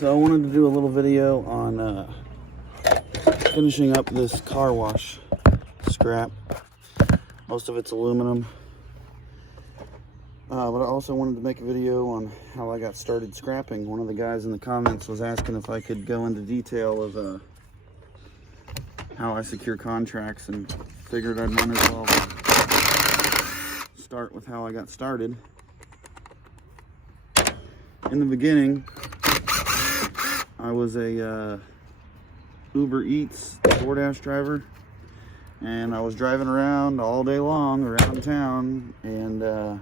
So I wanted to do a little video on finishing up this car wash scrap. Most of it's aluminum. But I also wanted to make a video on how I got started scrapping. One of the guys in the comments was asking if I could go into detail of how I secure contracts, and figured I'd might as well start with how I got started. In the beginning, I was a Uber Eats DoorDash driver, and I was driving around all day long around town, and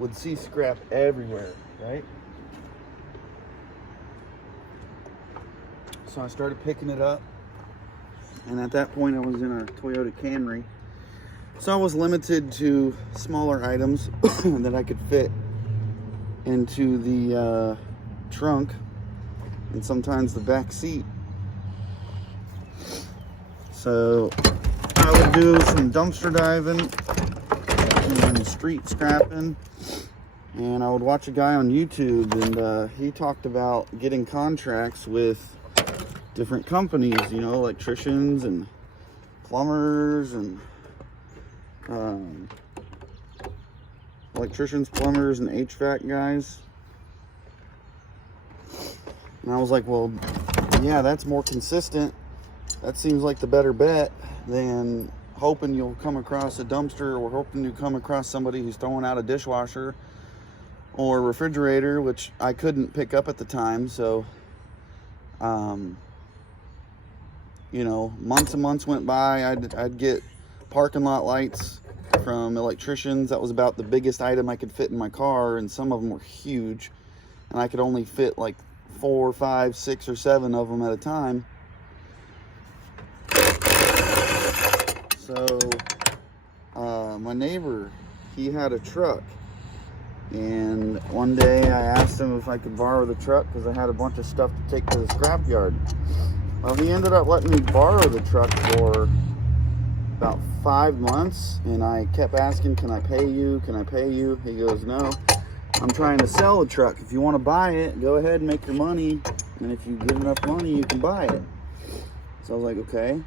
would see scrap everywhere, right? So I started picking it up, and at that point I was in a Toyota Camry, so I was limited to smaller items that I could fit into the trunk and sometimes the back seat. So I would do some dumpster diving and street scrapping, and I would watch a guy on YouTube, and he talked about getting contracts with different companies, you know, electricians and plumbers and electricians, plumbers, and HVAC guys. And I was like, well, yeah, that's more consistent. That seems like the better bet than hoping you'll come across a dumpster, or hoping you come across somebody who's throwing out a dishwasher or a refrigerator, which I couldn't pick up at the time. So you know, months and months went by. I'd get parking lot lights from electricians. That was about the biggest item I could fit in my car, and some of them were huge, and I could only fit like 4, 5, 6, or 7 of them at a time. So my neighbor, he had a truck, and one day I asked him if I could borrow the truck because I had a bunch of stuff to take to the scrapyard. Well, he ended up letting me borrow the truck for about 5 months, and I kept asking, can I pay you? Can I pay you? He goes, no, I'm trying to sell the truck. If you want to buy it, go ahead and make your money, and if you get enough money, you can buy it. So I was like, okay.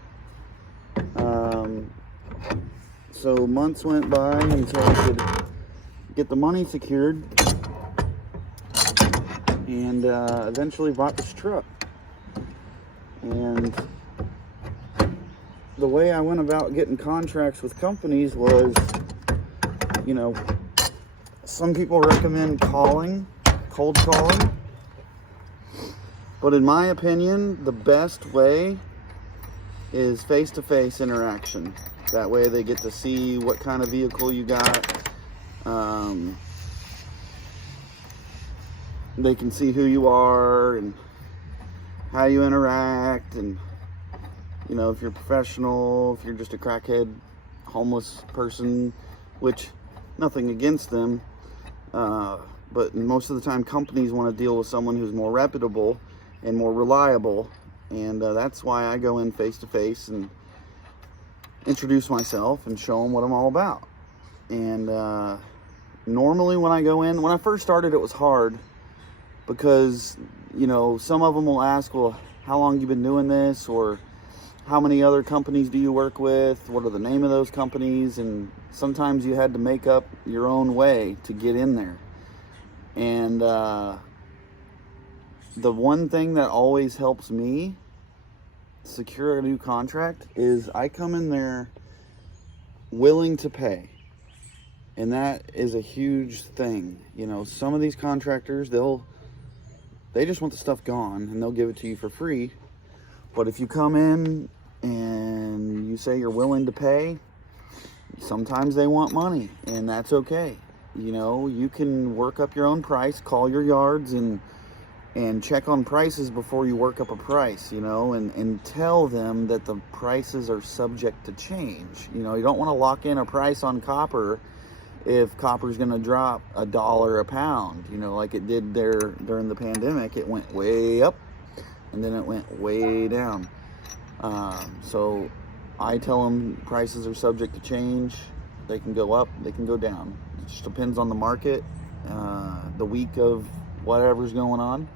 So months went by until I could get the money secured, and eventually bought this truck. And the way I went about getting contracts with companies was, you know, some people recommend cold calling, but in my opinion, the best way is face-to-face interaction. That way they get to see what kind of vehicle you got. They can see who you are and how you interact, and you know, if you're professional, if you're just a crackhead, homeless person, which nothing against them, but most of the time companies want to deal with someone who's more reputable and more reliable, and that's why I go in face to face and introduce myself and show them what I'm all about. And normally when I go in, when I first started, it was hard because, you know, some of them will ask, well, how long you been doing this, or how many other companies do you work with, what are the name of those companies? And sometimes you had to make up your own way to get in there. And the one thing that always helps me secure a new contract is I come in there willing to pay. And that is a huge thing. You know, some of these contractors, they just want the stuff gone, and they'll give it to you for free. But if you come in and you say you're willing to pay, sometimes they want money, and that's okay. You know, you can work up your own price, call your yards, and check on prices before you work up a price, you know, and tell them that the prices are subject to change. You know, you don't want to lock in a price on copper if copper's going to drop $1 a pound, you know, like it did there during the pandemic. It went way up and then it went way down. So I tell them prices are subject to change. They can go up, they can go down. It just depends on the market, the week of whatever's going on,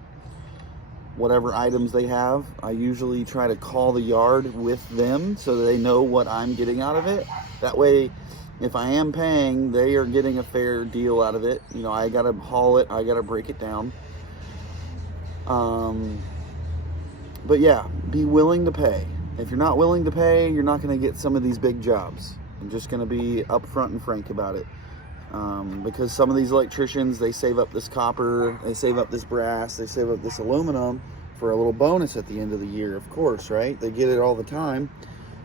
whatever items they have. I usually try to call the yard with them so that they know what I'm getting out of it. That way, if I am paying, they are getting a fair deal out of it. You know, I gotta haul it, I gotta break it down. But yeah, be willing to pay. If you're not willing to pay, you're not gonna get some of these big jobs. I'm just gonna be upfront and frank about it. Because some of these electricians, they save up this copper, they save up this brass, they save up this aluminum for a little bonus at the end of the year, of course, right? They get it all the time.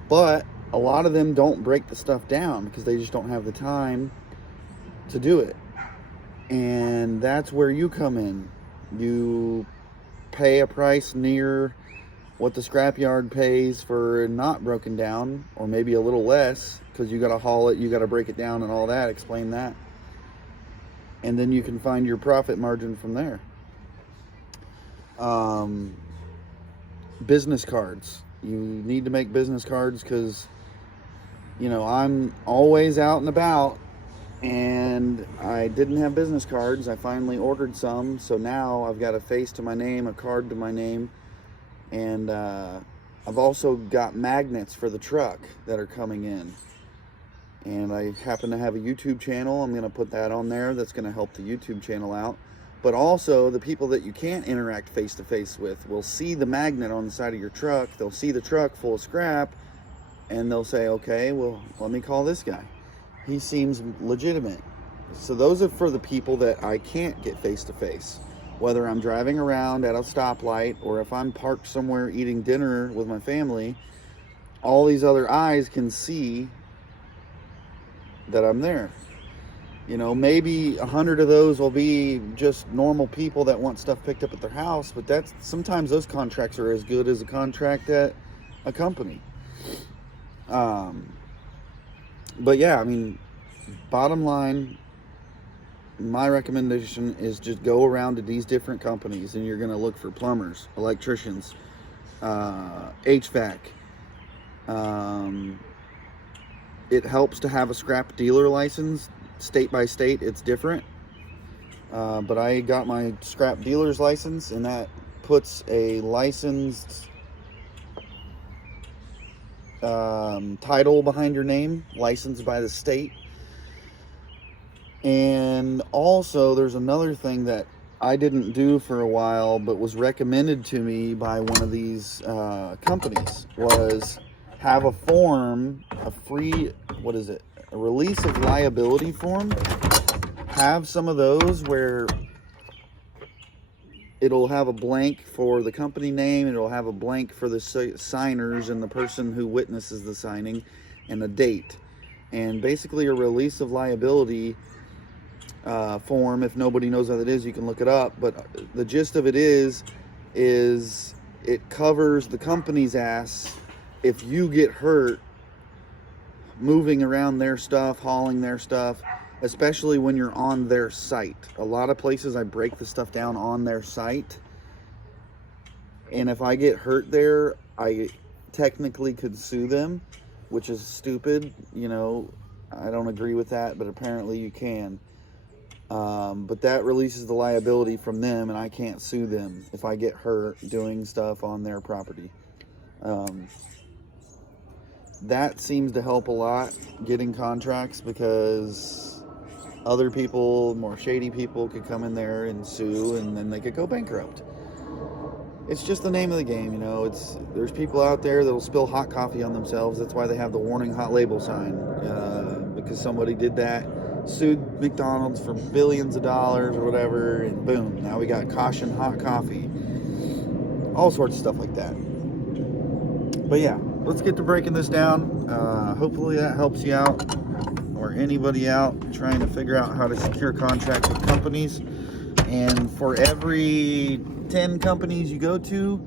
But a lot of them don't break the stuff down because they just don't have the time to do it. And that's where you come in. You pay a price near what the scrapyard pays for not broken down, or maybe a little less, because you got to haul it, you got to break it down and all that, explain that. And then you can find your profit margin from there. Business cards. You need to make business cards because, you know, I'm always out and about, and I didn't have business cards. I finally ordered some, so now I've got a face to my name, a card to my name, and I've also got magnets for the truck that are coming in. And I happen to have a YouTube channel. I'm going to put that on there. That's going to help the YouTube channel out. But also, the people that you can't interact face-to-face with will see the magnet on the side of your truck. They'll see the truck full of scrap, and they'll say, okay, well, let me call this guy. He seems legitimate. So those are for the people that I can't get face-to-face. Whether I'm driving around at a stoplight or if I'm parked somewhere eating dinner with my family, all these other eyes can see that I'm there. You know, maybe 100 of those will be just normal people that want stuff picked up at their house, but that's sometimes those contracts are as good as a contract at a company. But yeah, I mean, bottom line, my recommendation is just go around to these different companies, and you're going to look for plumbers, electricians, HVAC. It helps to have a scrap dealer license. State by state, it's different. But I got my scrap dealer's license, and that puts a licensed title behind your name, licensed by the state. And also, there's another thing that I didn't do for a while, but was recommended to me by one of these companies, was have a form, a free, what is it? A release of liability form. Have some of those where it'll have a blank for the company name, it'll have a blank for the signers and the person who witnesses the signing, and a date. And basically a release of liability form, if nobody knows what it is, you can look it up, but the gist of it is it covers the company's ass if you get hurt moving around their stuff, hauling their stuff, especially when you're on their site. A lot of places I break the stuff down on their site, and if I get hurt there, I technically could sue them, which is stupid. You know, I don't agree with that, but apparently you can. But that releases the liability from them, and I can't sue them if I get hurt doing stuff on their property. That seems to help a lot getting contracts, because other people, more shady people, could come in there and sue, and then they could go bankrupt. It's just the name of the game, you know. There's people out there that'll spill hot coffee on themselves. That's why they have the warning hot label sign, because somebody did that, sued McDonald's for billions of dollars or whatever, and boom, now we got caution hot coffee. All sorts of stuff like that. But yeah, let's get to breaking this down. Hopefully that helps you out, or anybody out trying to figure out how to secure contracts with companies. And for every 10 companies you go to,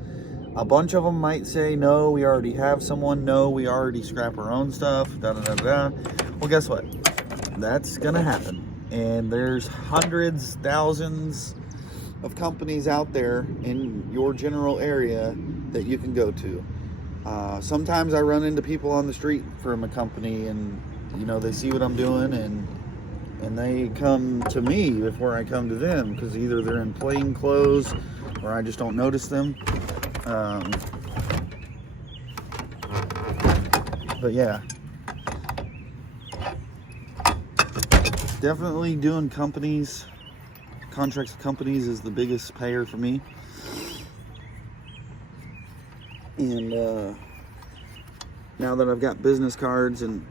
a bunch of them might say, no, we already have someone. No, we already scrap our own stuff. Da, da, da, da. Well, guess what? That's going to happen. And there's hundreds, thousands of companies out there in your general area that you can go to. Sometimes I run into people on the street from a company, and you know, they see what I'm doing, and they come to me before I come to them, because either they're in plain clothes or I just don't notice them. But yeah, definitely doing contracts with companies is the biggest payer for me. And now that I've got business cards and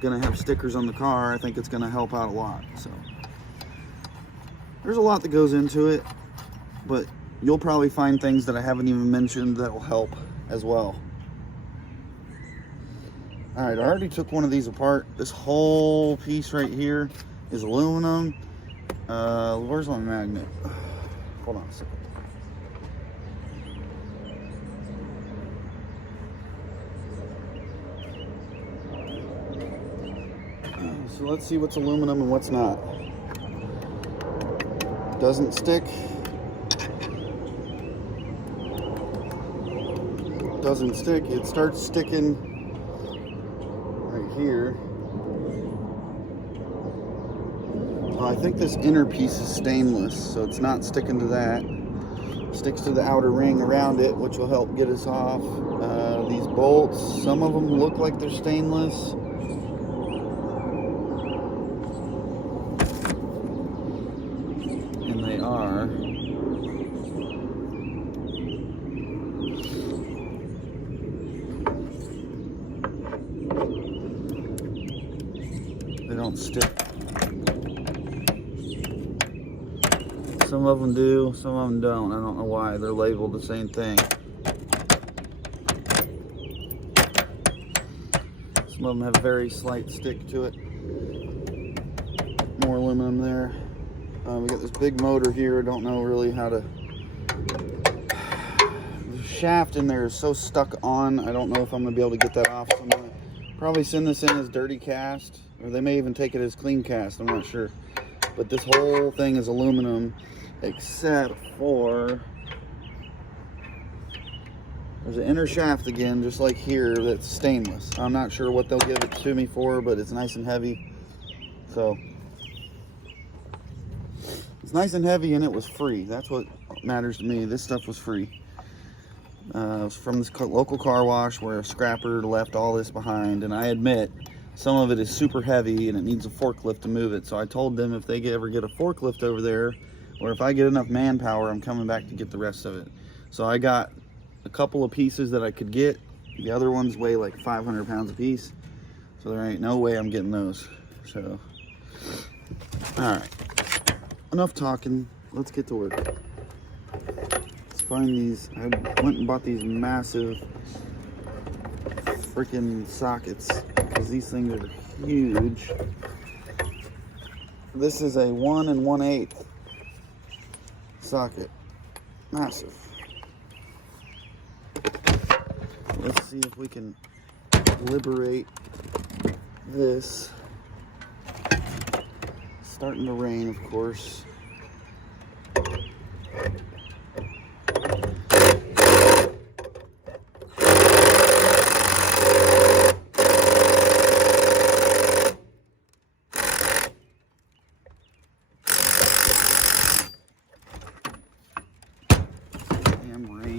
gonna have stickers on the car, I think it's gonna help out a lot. So there's a lot that goes into it, but you'll probably find things that I haven't even mentioned that will help as well. All right, I already took one of these apart. This whole piece right here is aluminum. Where's my magnet? Hold on a second. So let's see what's aluminum and what's not. Doesn't stick. Doesn't stick. It starts sticking right here. I think this inner piece is stainless, so it's not sticking to that. Sticks to the outer ring around it, which will help get us off. These bolts, some of them look like they're stainless. And they are. They don't stick. Some of them do, some of them don't. I don't know why. They're labeled the same thing. Some of them have a very slight stick to it. More aluminum there. We got this big motor here. I don't know really how to... The shaft in there is so stuck on. I don't know if I'm going to be able to get that off. So I'm going to probably send this in as dirty cast. Or they may even take it as clean cast. I'm not sure. But this whole thing is aluminum. Except for... There's an inner shaft again, just like here, that's stainless. I'm not sure what they'll give it to me for, but it's nice and heavy. So... It's nice and heavy, and it was free. That's what matters to me. This stuff was free. It was from this local car wash where a scrapper left all this behind. And I admit, some of it is super heavy, and it needs a forklift to move it. So I told them if they ever get a forklift over there, or if I get enough manpower, I'm coming back to get the rest of it. So I got a couple of pieces that I could get. The other ones weigh like 500 pounds a piece. So there ain't no way I'm getting those. So, all right. Enough talking. Let's get to work. Let's find these. I went and bought these massive freaking sockets because these things are huge. This is a 1 1/8 socket. Massive. Let's see if we can liberate this. Starting to rain, of course. Damn rain.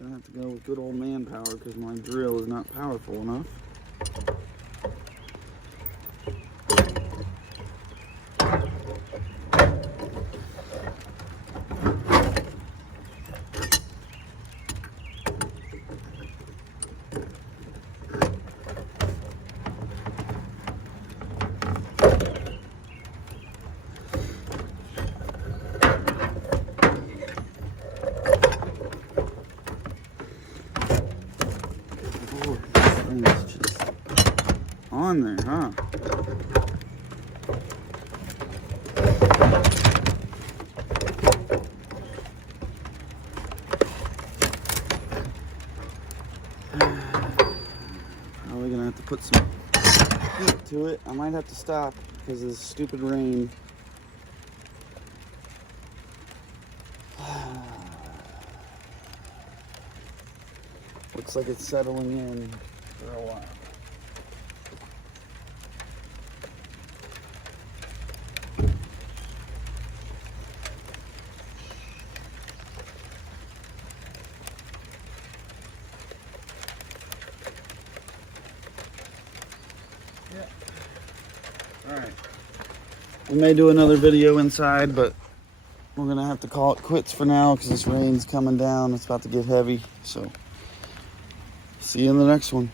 Gonna have to go with good old manpower because my drill is not powerful enough. It's just on there, huh? have to put some heat to it. I might have to stop because of this stupid rain. Looks like it's settling in for a while. Yeah. All right. We may do another video inside, but we're gonna have to call it quits for now because this rain's coming down. It's about to get heavy. So, see you in the next one.